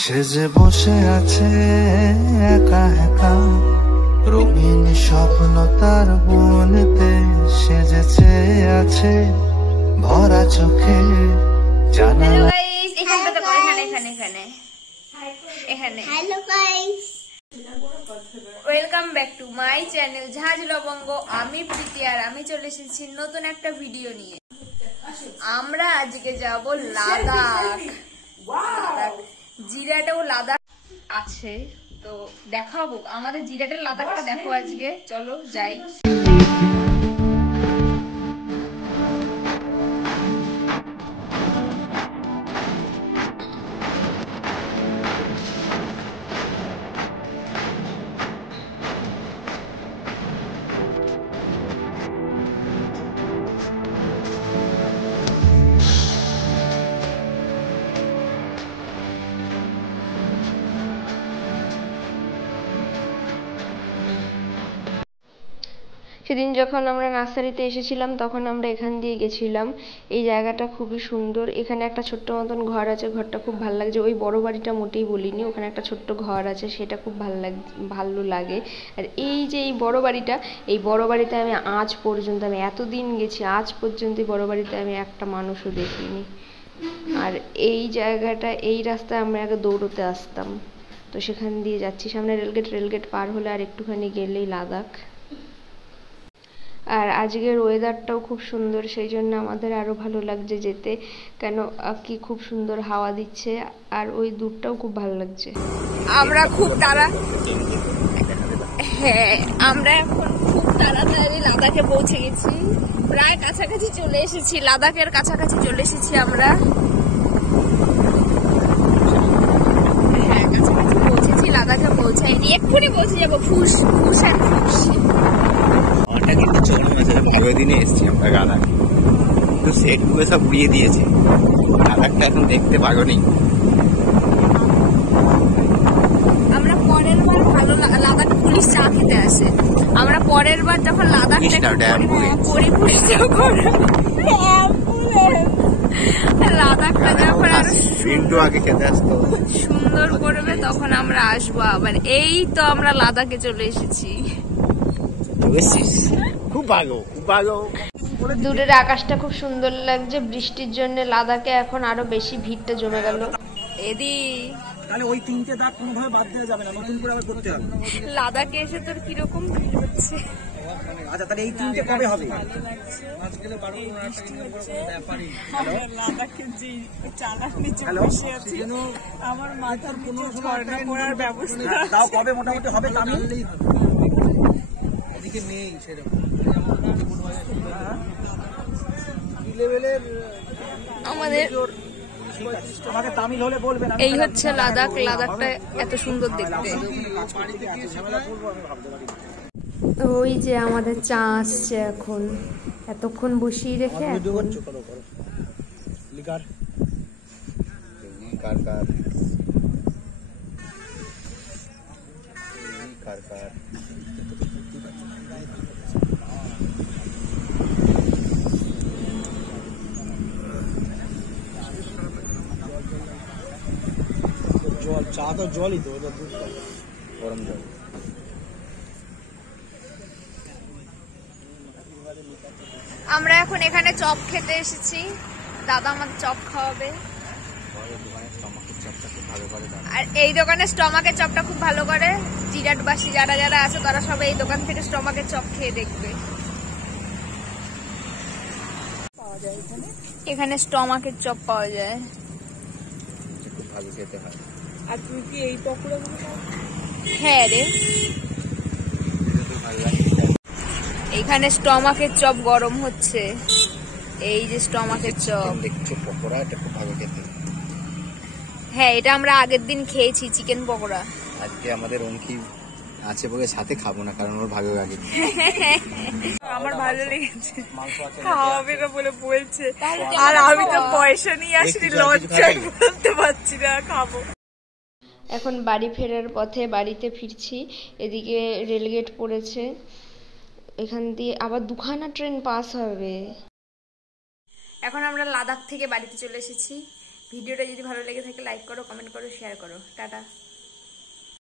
সে যে বসে আছে একা একা, রঙিন স্বপ্ন তার বনেতে সেজেছে আছে ভরা চোখে জানালা। Hello guys, welcome back to my channel ঝাঁঝ লবঙ্গ। আমি প্রীতি আর আমি চলে এসেছি নতুন একটা ভিডিও নিয়ে। আমরা আজকে যাব লাদাখ। জিরাটেও লাদাখ আছে, তো দেখাবো আমাদের জিরাটের লাদাখটা। দেখো আজকে, চলো যাই। সেদিন যখন আমরা নার্সারিতে এসেছিলাম তখন আমরা এখান দিয়ে গেছিলাম। এই জায়গাটা খুবই সুন্দর। এখানে একটা ছোট্ট মতন ঘর আছে, ঘরটা খুব ভালো লাগছে। ওই বড় বাড়িটা মোটেই বলিনি, ওখানে একটা ছোট্ট ঘর আছে, সেটা খুব ভালো লাগে। আর এই যে এই বড় বাড়িটা, এই বড় বাড়িতে আমি আজ পর্যন্ত, আমি এতদিন গেছি, আজ পর্যন্ত এই বড় বাড়িতে আমি একটা মানুষও দেখিনি। আর এই জায়গাটা, এই রাস্তায় আমরা আগে দৌড়তে আসতাম, তো সেখান দিয়ে যাচ্ছি। সামনে রেলগেট পার হলে আর একটুখানি গেলেই লাদাখ। আর আজকের ওয়েদারটাও খুব সুন্দর, সেই জন্য আমাদের আরো ভালো লাগছে যেতে, কেন কি খুব সুন্দর হাওয়া দিচ্ছে, আর ওই দূরটাও খুব ভালো লাগছে। আমরা খুব আমরা এখন খুব তাড়াতাড়ি লাদাখে পৌঁছে গেছি। প্রায় কাছাকাছি চলে এসেছি, লাদাখের কাছাকাছি চলে এসেছি আমরা। হ্যাঁ, কাছাকাছি পৌঁছেছি, লাদাখে পৌঁছাইনি, এক্ষুনি পৌঁছে যাবো। ফুস আর ফুস। কিন্তু চলে গেছে, আগের দিনে এসছি আমরা লাদাখে, কিন্তু সেটগুলো সব উড়িয়ে দিয়েছে। লাদাখটা এখন দেখতে পারো নি। আমরা পরের বার লাদাখ পুলিশ চা খেতে আসে। আমরা পরের বার যখন লাদাখ লাদাখটা যখন আরো আগে খেতে আসতো সুন্দর করবে তখন আমরা আসবো আবার। এই তো আমরা লাদাখে চলে এসেছি। খুব ভালো, খুব ভালো। দূরের আকাশটা খুব সুন্দর লাগছে। বৃষ্টির জন্য লাদাখে এখন আরো বেশি ভিড়টা জমে গেল। এদি তাহলে ওই তিনটে দাগ কোনোভাবে বাদ দেওয়া যাবে না, নতুন করে আবার করতে হবে। লাদাখে এসে তোর কিরকম ভিড় হচ্ছে? আচ্ছা, তাহলে এই তিনটে কবে হবে? আমার মাথার কোনো ঝর্ণা পড়ার ব্যবস্থা তাও কবে মোটামুটি হবে? আমি এদিকে নেই সেরকম আমাদের। আমাকে তামিল হলে বলবেন। এই হচ্ছে লাদাখ। লাদাখটা এত সুন্দর দেখতে। ওই যে আমাদের চা আসছে এখন, এতক্ষণ বসিয়ে রেখে এখন জল, চা তো জলই তো, গরম জল। আমরা এখন এখানে চপ খেতে এসেছি। দাদা আমাদের চপ খাওয়াবে। আর এই দোকানে স্টমাকের চপটা খুব ভালো করে। জিরাটবাসী যারা যারা আছে তারা সবাই এই দোকান থেকে স্টমাকের চপ খেয়ে দেখবে। এখানে স্টমাকের চপ পাওয়া যায়, খুব ভালো খেতে হয়। আর তুই কি এই পকোড়াগুলো? হ্যাঁ রে, এইখানে স্টমাকের চপ গরম হচ্ছে। এই যে স্টমাকের চপ দেখছো, পকোড়া, এটা খুব ভালো খেতে। হ্যাঁ, এটা আমরা আগের দিন খেয়েছি, চিকেন পকোড়া। আজকে আমাদের অঙ্কি আছে বলে সাথে খাবো না, কারণ ওর ভালো লাগে। আমার ভালো লেগেছে, খাওয়াবে না বলে বলছে, আর আমি তো পয়সা নিয়ে আসিনি, লজ্জায় বলতে পারছি না খাবো। এখন বাড়ি ফেরার পথে বাড়িতে ফিরছি। এদিকে রেলগেট পড়েছে, এখান দিয়ে আবার দুখানা ট্রেন পাস হবে। এখন আমরা লাদাখ থেকে বাড়িতে চলে এসেছি। ভিডিওটা যদি ভালো লেগে থাকে লাইক করো, কমেন্ট করো, শেয়ার করো। টাটা।